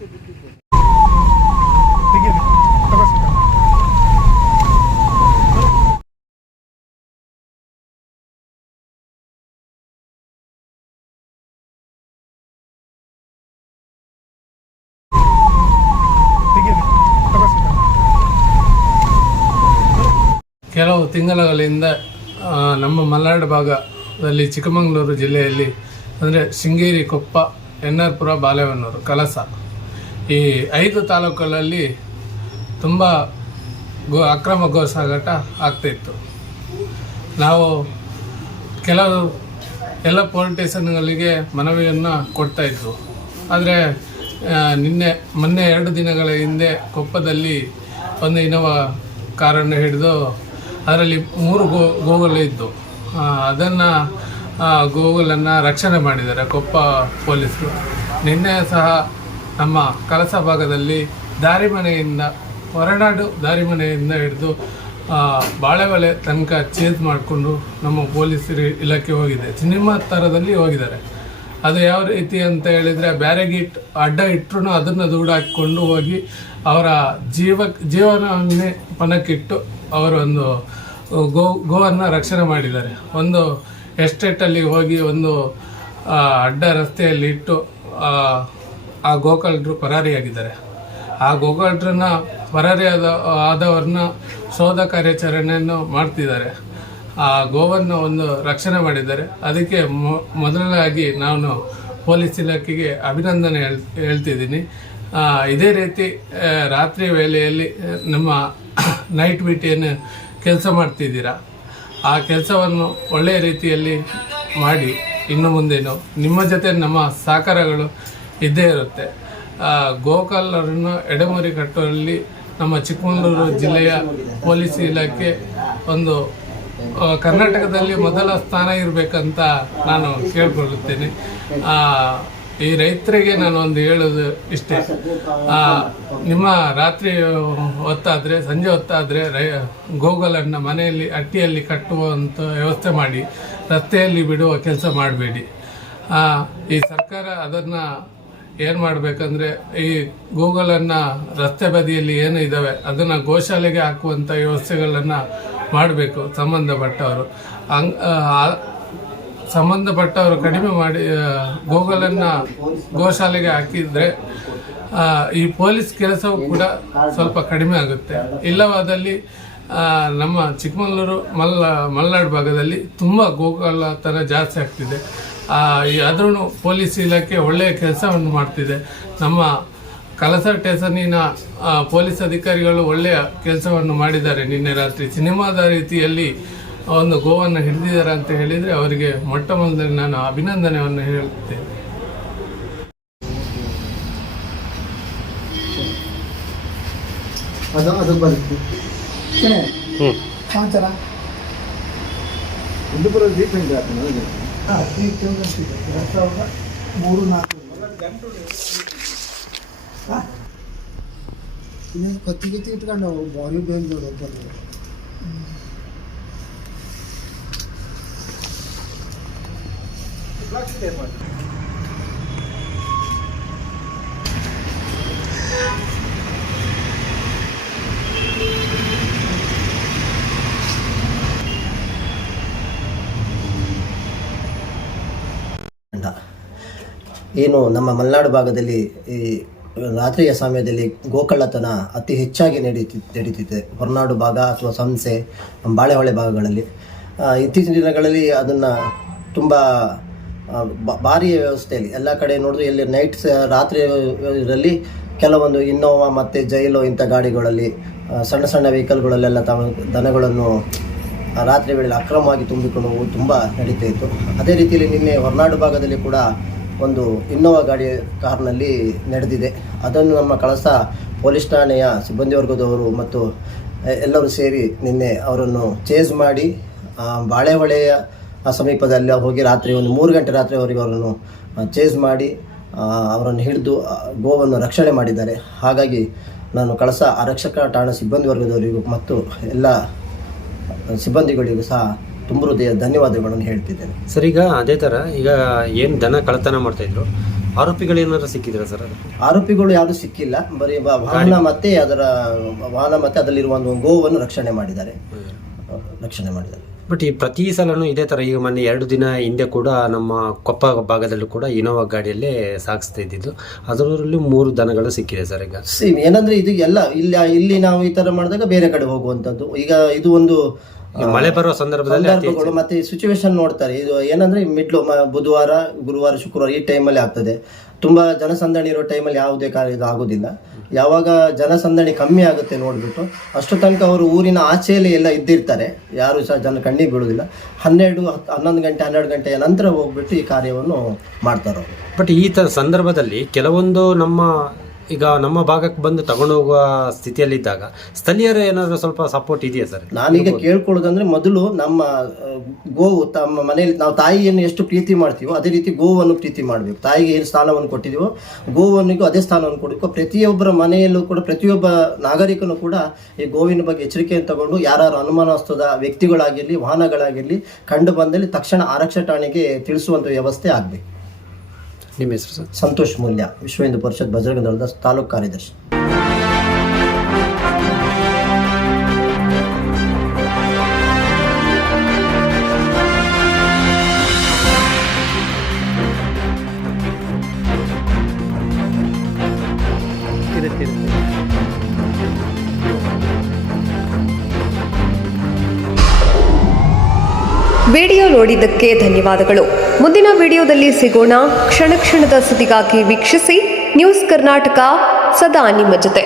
ಕೆಲವು ತಿಂಗಳುಗಳಿಂದ ನಮ್ಮ ಮಲೆನಾಡು ಭಾಗದಲ್ಲಿ ಚಿಕ್ಕಮಗಳೂರು ಜಿಲ್ಲೆಯಲ್ಲಿ ಅಂದರೆ ಶೃಂಗೇರಿ, ಕೊಪ್ಪ, ಎನ್.ಆರ್.ಪುರ, ಬಾಳೆಹೊನ್ನೂರು, ಕಳಸ ಈ 5 ತಾಲೂಕುಗಳಲ್ಲಿ ತುಂಬ ಅಕ್ರಮ ಗೋ ಸಾಗಾಟ ಆಗ್ತಾಯಿತ್ತು. ನಾವು ಕೆಲವು ಎಲ್ಲ ಪೊಲೀಸ್ ಸ್ಟೇಷನ್ಗಳಿಗೆ ಮನವಿಯನ್ನು ಕೊಡ್ತಾಯಿದ್ವು. ಆದರೆ ಮೊನ್ನೆ 2 ದಿನಗಳ ಹಿಂದೆ ಕೊಪ್ಪದಲ್ಲಿ ಒಂದು ಇನೋವಾ ಕಾರನ್ನು ಹಿಡಿದು ಅದರಲ್ಲಿ 3 ಗೋಗಳಿದ್ದು ಅದನ್ನು ಗೋಗಳನ್ನು ರಕ್ಷಣೆ ಮಾಡಿದ್ದಾರೆ ಕೊಪ್ಪ ಪೊಲೀಸರು. ನಿನ್ನೆ ಸಹ ನಮ್ಮ ಕಳಸ ಭಾಗದಲ್ಲಿ ಹೊರನಾಡು ದಾರಿಮನೆಯಿಂದ ಹಿಡಿದು ಬಾಳೆಬಾಳೆ ತನಕ ಚೇಂಜ್ ಮಾಡಿಕೊಂಡು ನಮ್ಮ ಪೊಲೀಸ್ ಇಲಾಖೆ ಹೋಗಿದೆ. ಸಿನಿಮಾ ಥರದಲ್ಲಿ ಹೋಗಿದ್ದಾರೆ. ಅದು ಯಾವ ರೀತಿ ಅಂತ ಹೇಳಿದರೆ ಬ್ಯಾರಿಗೇಟ್ ಅಡ್ಡ ಇಟ್ಟರು ಅದನ್ನು ದೂಡಾಕಿಕೊಂಡು ಹೋಗಿ ಅವರ ಜೀವನವನ್ನೇ ಪಣಕ್ಕಿಟ್ಟು ಅವರೊಂದು ಗೋವನ್ನು ರಕ್ಷಣೆ ಮಾಡಿದ್ದಾರೆ. ಒಂದು ಎಸ್ಟೇಟಲ್ಲಿ ಹೋಗಿ ಒಂದು ಅಡ್ಡ ರಸ್ತೆಯಲ್ಲಿ ಇಟ್ಟು ಆ ಗೋಕಳ್ಳರು ಪರಾರಿಯಾಗಿದ್ದಾರೆ. ಆ ಗೋಕಳ್ಳರನ್ನ ಆದವ್ರನ್ನ ಶೋಧ ಕಾರ್ಯಾಚರಣೆಯನ್ನು ಮಾಡ್ತಿದ್ದಾರೆ. ಆ ಗೋವನ್ನು ಒಂದು ರಕ್ಷಣೆ ಮಾಡಿದ್ದಾರೆ. ಅದಕ್ಕೆ ಮೊದಲನಾಗಿ ನಾನು ಪೊಲೀಸ್ ಇಲಾಖೆಗೆ ಅಭಿನಂದನೆ ಹೇಳ್ತಿದ್ದೀನಿ. ಇದೇ ರೀತಿ ರಾತ್ರಿ ವೇಳೆಯಲ್ಲಿ ನಮ್ಮ ನೈಟ್ ಡ್ಯೂಟಿಯನ್ನು ಕೆಲಸ ಮಾಡ್ತಿದ್ದೀರಾ. ಆ ಕೆಲಸವನ್ನು ಒಳ್ಳೆಯ ರೀತಿಯಲ್ಲಿ ಮಾಡಿ ಇನ್ನು ಮುಂದೇನು ನಿಮ್ಮ ಜೊತೆ ನಮ್ಮ ಸಹಕಾರಗಳು ಇದ್ದೇ ಇರುತ್ತೆ. ಗೋಕಳ್ಳರನ್ನು ಎಡೆಮರಿ ಕಟ್ಟುವಲ್ಲಿ ನಮ್ಮ ಚಿಕ್ಕಮಗಳೂರು ಜಿಲ್ಲೆಯ ಪೊಲೀಸ್ ಇಲಾಖೆ ಒಂದು ಕರ್ನಾಟಕದಲ್ಲಿ ಮೊದಲ ಸ್ಥಾನ ಇರಬೇಕಂತ ನಾನು ಕೇಳ್ಕೊಳ್ಳುತ್ತೇನೆ. ಈ ರೈತರಿಗೆ ನಾನು ಒಂದು ಹೇಳೋದು ಇಷ್ಟೇ, ನಿಮ್ಮ ರಾತ್ರಿ ಹೊತ್ತಾದರೆ, ಸಂಜೆ ಹೊತ್ತಾದರೆ ಗೋಗಳನ್ನು ಮನೆಯಲ್ಲಿ ಅಟ್ಟಿಯಲ್ಲಿ ಕಟ್ಟುವಂಥ ವ್ಯವಸ್ಥೆ ಮಾಡಿ ರಸ್ತೆಯಲ್ಲಿ ಬಿಡುವ ಕೆಲಸ ಮಾಡಬೇಡಿ. ಈ ಸರ್ಕಾರ ಅದನ್ನು ಏನು ಮಾಡಬೇಕಂದ್ರೆ ಈ ಗೋಗಳನ್ನು ರಸ್ತೆ ಬದಿಯಲ್ಲಿ ಏನು ಇದ್ದಾವೆ ಅದನ್ನು ಗೋಶಾಲೆಗೆ ಹಾಕುವಂಥ ವ್ಯವಸ್ಥೆಗಳನ್ನು ಮಾಡಬೇಕು. ಸಂಬಂಧಪಟ್ಟವರು ಕಡಿಮೆ ಮಾಡಿ ಗೋಗಳನ್ನು ಗೋಶಾಲೆಗೆ ಹಾಕಿದರೆ ಈ ಪೊಲೀಸ್ ಕೆಲಸವೂ ಕೂಡ ಸ್ವಲ್ಪ ಕಡಿಮೆ ಆಗುತ್ತೆ. ಇಲ್ಲವಾದಲ್ಲಿ ನಮ್ಮ ಚಿಕ್ಕಮಗಳೂರು ಮಲೆನಾಡು ಭಾಗದಲ್ಲಿ ತುಂಬ ಗೋಕಳ್ಳತನ ಜಾಸ್ತಿ ಆಗ್ತಿದೆ. ಆದ್ರೂ ಪೊಲೀಸ್ ಇಲಾಖೆ ಒಳ್ಳೆಯ ಕೆಲಸವನ್ನು ಮಾಡ್ತಿದೆ. ನಮ್ಮ ಕಳಸ ಸ್ಟೇಷನ್ನಿನ ಪೊಲೀಸ್ ಅಧಿಕಾರಿಗಳು ಒಳ್ಳೆಯ ಕೆಲಸವನ್ನು ಮಾಡಿದ್ದಾರೆ. ನಿನ್ನೆ ರಾತ್ರಿ ಸಿನಿಮಾದ ರೀತಿಯಲ್ಲಿ ಒಂದು ಗೋವನ್ನು ಹಿಡಿದಿದ್ದಾರೆ ಅಂತ ಹೇಳಿದರೆ ಅವರಿಗೆ ಮೊಟ್ಟ ಮೊದಲಲ್ಲಿ ನಾನು ಅಭಿನಂದನೆಯನ್ನು ಹೇಳುತ್ತೇನೆ. ಕೊತ್ತಿಗೆ ಇಟ್ಕೊಂಡು ಬಾರಿ ಬೇಗ ಏನು ನಮ್ಮ ಮಲೆನಾಡು ಭಾಗದಲ್ಲಿ ಈ ರಾತ್ರಿಯ ಸಮಯದಲ್ಲಿ ಗೋಕಳ್ಳತನ ಅತಿ ಹೆಚ್ಚಾಗಿ ನಡೀತಿದೆ. ಹೊರನಾಡು ಭಾಗ ಅಥವಾ ಸಂಸೆ, ಬಾಳೆಹೊಳೆ ಭಾಗಗಳಲ್ಲಿ ಇತ್ತೀಚಿನ ದಿನಗಳಲ್ಲಿ ಅದನ್ನು ತುಂಬ ಭಾರೀ ವ್ಯವಸ್ಥೆಯಲ್ಲಿ ಎಲ್ಲ ಕಡೆ ನೋಡಿದ್ರೆ ಎಲ್ಲಿ ರಾತ್ರಿ ಇದರಲ್ಲಿ ಕೆಲವೊಂದು ಇನ್ನೋವಾ ಮತ್ತು ಜೈಲೋ ಇಂಥ ಗಾಡಿಗಳಲ್ಲಿ ಸಣ್ಣ ಸಣ್ಣ ವೆಹಿಕಲ್ಗಳಲ್ಲೆಲ್ಲ ದನಗಳನ್ನು ರಾತ್ರಿ ವೇಳೆಯಲ್ಲಿ ಅಕ್ರಮವಾಗಿ ತುಂಬಿಕೊಂಡು ಹೋಗುವುದು ತುಂಬ ನಡೀತಾ ಇತ್ತು. ಅದೇ ರೀತಿಯಲ್ಲಿ ನಿನ್ನೆ ಹೊರನಾಡು ಭಾಗದಲ್ಲಿ ಕೂಡ ಒಂದು ಇನ್ನೋವಾ ಕಾರ್ನಲ್ಲಿ ನಡೆದಿದೆ. ಅದನ್ನು ನಮ್ಮ ಕಳಸ ಪೊಲೀಸ್ ಠಾಣೆಯ ಸಿಬ್ಬಂದಿ ವರ್ಗದವರು ಮತ್ತು ಎಲ್ಲರೂ ಸೇರಿ ನಿನ್ನೆ ಅವರನ್ನು ಚೇಸ್ ಮಾಡಿ ಬಾಳೆಹೊಳೆಯ ಸಮೀಪದಲ್ಲಿ ಹೋಗಿ ರಾತ್ರಿ ಒಂದು 3 ಗಂಟೆ ರಾತ್ರಿವರೆಗೆ ಅವರನ್ನು ಚೇಸ್ ಮಾಡಿ ಅವರನ್ನು ಹಿಡಿದು ಗೋವನ್ನು ರಕ್ಷಣೆ ಮಾಡಿದ್ದಾರೆ. ಹಾಗಾಗಿ ನಾನು ಕಳಸ ಆರಕ್ಷಕ ಠಾಣಾ ಸಿಬ್ಬಂದಿ ವರ್ಗದವರಿಗೂ ಮತ್ತು ಎಲ್ಲ ಸಿಬ್ಬಂದಿಗಳಿಗೂ ಸಹ ತುಂಬ ಹೃದಯ ಧನ್ಯವಾದಗಳನ್ನು ಹೇಳ್ತಿದ್ದೇನೆ. ಸರ್, ಈಗ ಅದೇ ಥರ ಈಗ ಏನು ದನ ಕಳ್ಳತನ ಮಾಡ್ತಾಯಿದ್ರು ಆರೋಪಿಗಳೇನಾದ್ರು ಸಿಕ್ಕಿದ್ರ ಸರ್ ಅದು? ಆರೋಪಿಗಳು ಯಾವುದು ಸಿಕ್ಕಿಲ್ಲ, ಬರೀ ವಾಹನ ಮತ್ತೆ ಅದರಲ್ಲಿರುವ ಒಂದು ಗೋವನ್ನು ರಕ್ಷಣೆ ಮಾಡಿದ್ದಾರೆ. ಬಟ್ ಈ ಪ್ರತಿ ಸಲನೂ ಇದೇ ಥರ, ಈಗ ಮೊನ್ನೆ 2 ದಿನ ಹಿಂದೆ ಕೂಡ ನಮ್ಮ ಕೊಪ್ಪ ಭಾಗದಲ್ಲೂ ಕೂಡ ಇನೋವಾ ಗಾಡಿಯಲ್ಲೇ ಸಾಗಿಸ್ತಾ ಇದ್ದಿದ್ದು, ಅದರಲ್ಲೂ 3 ದನಗಳು ಸಿಕ್ಕಿದೆ ಸರ್. ಈಗ ಏನಂದ್ರೆ ಇದು ಎಲ್ಲ ಇಲ್ಲಿ ನಾವು ಈ ತರ ಮಾಡಿದಾಗ ಬೇರೆ ಕಡೆ ಹೋಗುವಂತದ್ದು. ಈಗ ಇದು ಒಂದು ಮಳೆ ಬರುವ ಸಂದರ್ಭದಲ್ಲಿ ಮತ್ತೆ ಸಿಚುವೇಶನ್ ನೋಡ್ತಾರೆ. ಇದು ಏನಂದ್ರೆ ಬುಧವಾರ, ಗುರುವಾರ, ಶುಕ್ರವಾರ ಈ ಟೈಮಲ್ಲಿ ಆಗ್ತದೆ. ತುಂಬಾ ಜನಸಂದಣಿ ಇರೋ ಟೈಮಲ್ಲಿ ಯಾವುದೇ ಕಾರ್ಯ ಇದು ಆಗೋದಿಲ್ಲ. ಯಾವಾಗ ಜನಸಂದಣಿ ಕಮ್ಮಿ ಆಗುತ್ತೆ ನೋಡ್ಬಿಟ್ಟು ಅಷ್ಟು ತನಕ ಅವರು ಊರಿನ ಆಚೆಯಲ್ಲಿ ಎಲ್ಲ ಇದ್ದಿರ್ತಾರೆ, ಯಾರು ಸಹ ಜನ ಕಣ್ಣಿಗೆ ಬೀಳುವುದಿಲ್ಲ. 11 ಗಂಟೆ 12 ಗಂಟೆಯ ನಂತರ ಹೋಗ್ಬಿಟ್ಟು ಈ ಕಾರ್ಯವನ್ನು ಮಾಡ್ತಾರೆ. ಬಟ್ ಈ ಥರ ಸಂದರ್ಭದಲ್ಲಿ ಕೆಲವೊಂದು ಈಗ ನಮ್ಮ ಭಾಗಕ್ಕೆ ಬಂದು ತಗೊಂಡು ಹೋಗುವ ಸ್ಥಿತಿಯಲ್ಲಿದ್ದಾಗ ಸ್ಥಳೀಯರು ಏನಾದರೂ ಸ್ವಲ್ಪ ಸಪೋರ್ಟ್ ಇದೆಯಾ ಸರ್? ನಾನೀಗ ಕೇಳ್ಕೊಳ್ಳೋದಂದ್ರೆ, ಮೊದಲು ನಮ್ಮ ಗೋವು ತಮ್ಮ ಮನೆಯಲ್ಲಿ ನಾವು ತಾಯಿಯನ್ನು ಎಷ್ಟು ಪ್ರೀತಿ ಮಾಡ್ತೀವೋ ಅದೇ ರೀತಿ ಗೋವನ್ನು ಪ್ರೀತಿ ಮಾಡಬೇಕು. ತಾಯಿಗೆ ಏನು ಸ್ಥಾನವನ್ನು ಕೊಟ್ಟಿದ್ದೀವೋ ಗೋವನಿಗೂ ಅದೇ ಸ್ಥಾನವನ್ನು ಕೊಡಬೇಕು. ಪ್ರತಿಯೊಬ್ಬರ ಮನೆಯಲ್ಲೂ ಕೂಡ ಪ್ರತಿಯೊಬ್ಬ ನಾಗರಿಕನು ಕೂಡ ಈ ಗೋವಿನ ಬಗ್ಗೆ ಎಚ್ಚರಿಕೆಯನ್ನು ತಗೊಂಡು ಯಾರು ಅನುಮಾನಾಸ್ಪದ ವ್ಯಕ್ತಿಗಳಾಗಿರಲಿ, ವಾಹನಗಳಾಗಿರಲಿ ಕಂಡು ಬಂದಲ್ಲಿ ತಕ್ಷಣ ಆರಕ್ಷಾ ಠಾಣೆಗೆ ತಿಳಿಸುವಂಥ ವ್ಯವಸ್ಥೆ ಆಗಬೇಕು. ನಿಮ್ಮ ಹೆಸರು ಸರ್? ಸಂತೋಷ್ ಮೂಲ್ಯ, ವಿಶ್ವ ಹಿಂದೂ ಪರಿಷತ್ ಬಜರಂಗ ದಳದ ತಾಲೂಕು ಕಾರ್ಯದರ್ಶಿ. ವಿಡಿಯೋ ನೋಡಿದ್ದಕ್ಕೆ ಧನ್ಯವಾದಗಳು. ಮುಂದಿನ ವಿಡಿಯೋದಲ್ಲಿ ಸಿಗೋಣ. ಕ್ಷಣ ಕ್ಷಣದ ಸುದ್ದಿಗಾಗಿ ವೀಕ್ಷಿಸಿ ನ್ಯೂಸ್ ಕರ್ನಾಟಕ, ಸದಾ ನಿಮ್ಮ ಜೊತೆ.